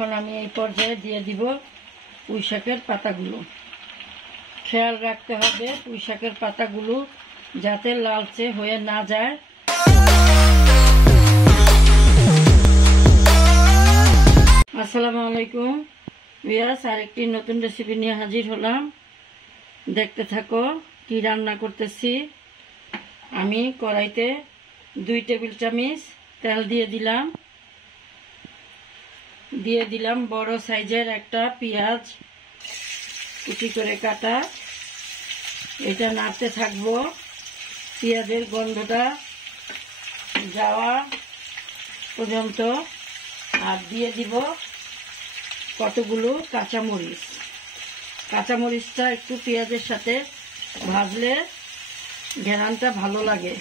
এখন আমি এই পর্যায়ে দিয়ে দিব পুঁই শাকের পাতাগুলো। খেয়াল রাখতে হবে পুঁই শাকের পাতাগুলো যাতে লালচে হয়ে না যায়। আসসালামু আলাইকুম ভিউয়ার্স, আরেকটি নতুন রেসিপি নিয়ে হাজির হলাম। দেখতে থাকো কি রান্না করতেছি। আমি কড়াইতে 2 টেবিল চামচ তেল দিয়ে দিলাম বড় সাইজের একটা পেঁয়াজ কুচি করে কাটা। এটা নাড়তে থাকবো পেঁয়াজের গন্ধটা যাওয়া পর্যন্ত। আর দিয়ে দিব কতগুলো কাঁচামরিচ। কাঁচামরিচটা একটু পেঁয়াজের সাথে ভাজলে ঘ্রাণটা ভালো লাগে,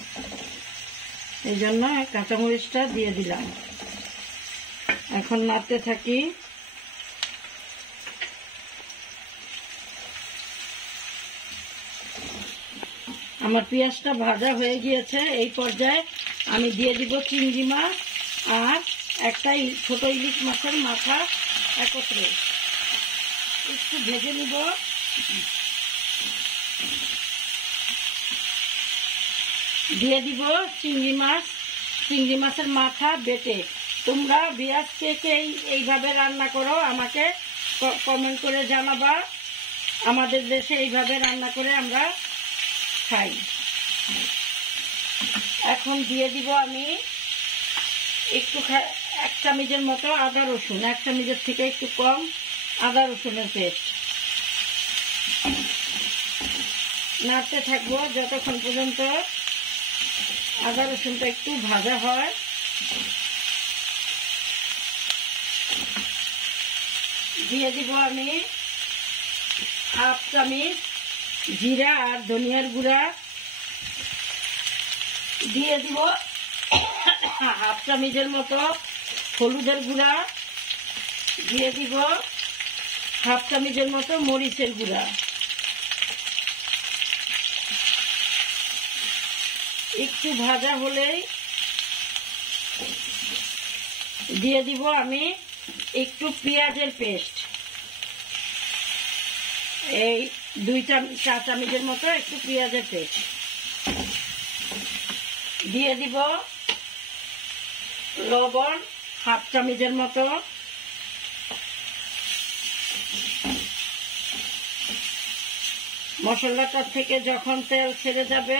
এই জন্য কাঁচামরিচটা দিয়ে দিলাম। এখন নাড়তে থাকি। আমার পেঁয়াজটা ভাজা হয়ে গিয়েছে। এই পর্যায়ে আমি দিয়ে দিব চিংড়ি মাছ আর একটা ছোট ইলিশ মাছের মাথা একত্রে একটু ভেজে নিব। দিয়ে দিব চিংড়ি মাছের মাথা বেটে। তোমরা ভিউয়ার্স কে এইভাবে রান্না করো আমাকে কমেন্ট করে জানাবা। আমাদের দেশে এইভাবে রান্না করে আমরা খাই। এখন দিয়ে দিব আমি একটু 1 চামচের মতো আদা রসুন, 1 চামচের থেকে একটু কম আদা রসুনের পেস্ট। নাড়তে থাকবো যতক্ষণ পর্যন্ত আদা রসুনটা একটু ভাজা হয়। দিয়ে দিব আমি 1/2 চামচ জিরা আর ধনিয়ার গুঁড়া। দিয়ে দিব 1/2 চামচের মতো হলুদের গুঁড়া। দিয়ে দিব 1/2 চামচের মতো মরিচের গুঁড়া। একটু ভাজা হলেই দিয়ে দিব আমি একটু পেঁয়াজের পেস্ট। এই 2-4 চামচের মতো একটু পেঁয়াজের পেস্ট। দিয়ে দিব লবণ 1/2 চামচের মতো। মশলাটা থেকে যখন তেল ছেড়ে যাবে,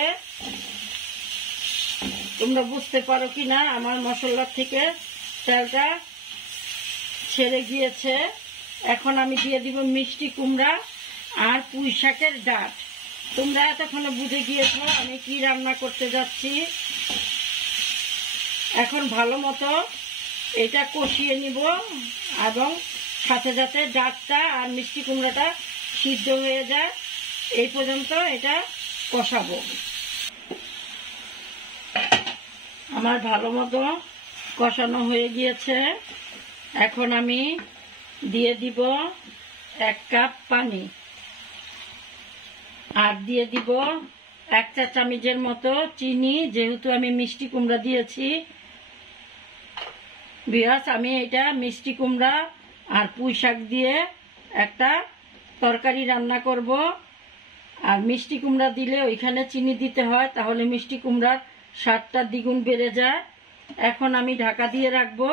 তোমরা বুঝতে পারো কিনা আমার মশলা থেকে তেলটা ছেড়ে গিয়েছে। এখন আমি দিয়ে দিব মিষ্টি কুমড়া আর পুঁই শাকের ডাঁট। তোমরা এতক্ষণে বুঝে গিয়েছো আমি কি রান্না করতে যাচ্ছি। এখন ভালো মতো এটা কষিয়ে নিব এবং সাথে সাথে ডাঁটটা আর মিষ্টি কুমড়াটা সিদ্ধ হয়ে যায় এই পর্যন্ত এটা কষাবো। আমার ভালো মতো কষানো হয়ে গিয়েছে। এখন আমি দিয়ে দিব 1 কাপ পানি আর দিয়ে দিব 1 চা চামচের মতো চিনি, যেহেতু আমি মিষ্টি কুমড়া দিয়েছি। ভিউয়ার্স, আমি এটা মিষ্টি কুমড়া আর পুঁই শাক দিয়ে একটা তরকারি রান্না করব। আর মিষ্টি কুমড়া দিলে ওইখানে চিনি দিতে হয়, তাহলে মিষ্টি কুমড়ার স্বাদটা দ্বিগুণ বেড়ে যায়। এখন আমি ঢাকা দিয়ে রাখবো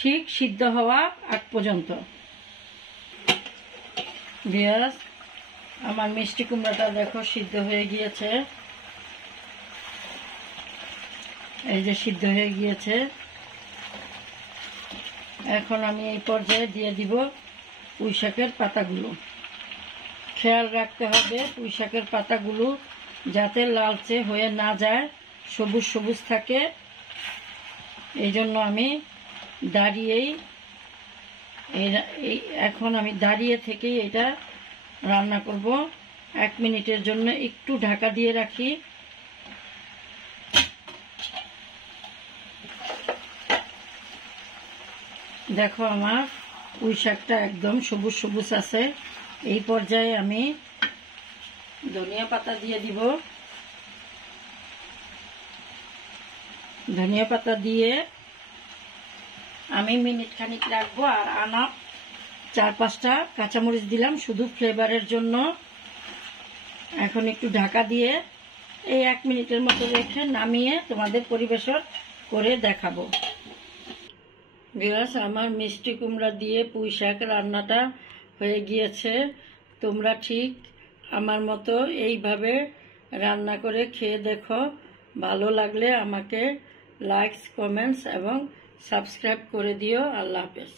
ঠিক সিদ্ধ হওয়া আগ পর্যন্ত। ভিউয়ার্স, আমার মিষ্টি কুমড়াটা দেখো সিদ্ধ হয়ে গিয়েছে। এই যে সিদ্ধ হয়ে গিয়েছে। এখন আমি এই পর্যায়ে দিয়ে দিব পুঁই শাকের পাতাগুলো। খেয়াল রাখতে হবে পুঁই শাকের পাতাগুলো যাতে লালচে হয়ে না যায়, সবুজ সবুজ থাকে। এই জন্য আমি এখন আমি দাঁড়িয়ে থেকেই এটা রান্না করব। 1 মিনিটের জন্য একটু ঢাকা দিয়ে রাখি। দেখো আমার পুঁই শাকটা একদম সবুজ সবুজ আছে। এই পর্যায়ে আমি ধনিয়া পাতা দিয়ে দিব। ধনিয়া পাতা দিয়ে আমি মিনিট খানিক রাখবো। আর আনা 4-5টা কাঁচামরিচ দিলাম শুধু ফ্লেভারের জন্য। এখন একটু ঢাকা দিয়ে এই 1 মিনিটের মতো রেখে নামিয়ে তোমাদের পরিবেশন করে দেখাবো। ভিউয়ার্স, আমার মিষ্টি কুমড়া দিয়ে পুঁই শাক রান্নাটা হয়ে গিয়েছে। তোমরা ঠিক আমার মতো এইভাবে রান্না করে খেয়ে দেখো। ভালো লাগলে আমাকে লাইকস, কমেন্টস এবং সাবস্ক্রাইব করে দিও। আল্লাহ হাফেজ।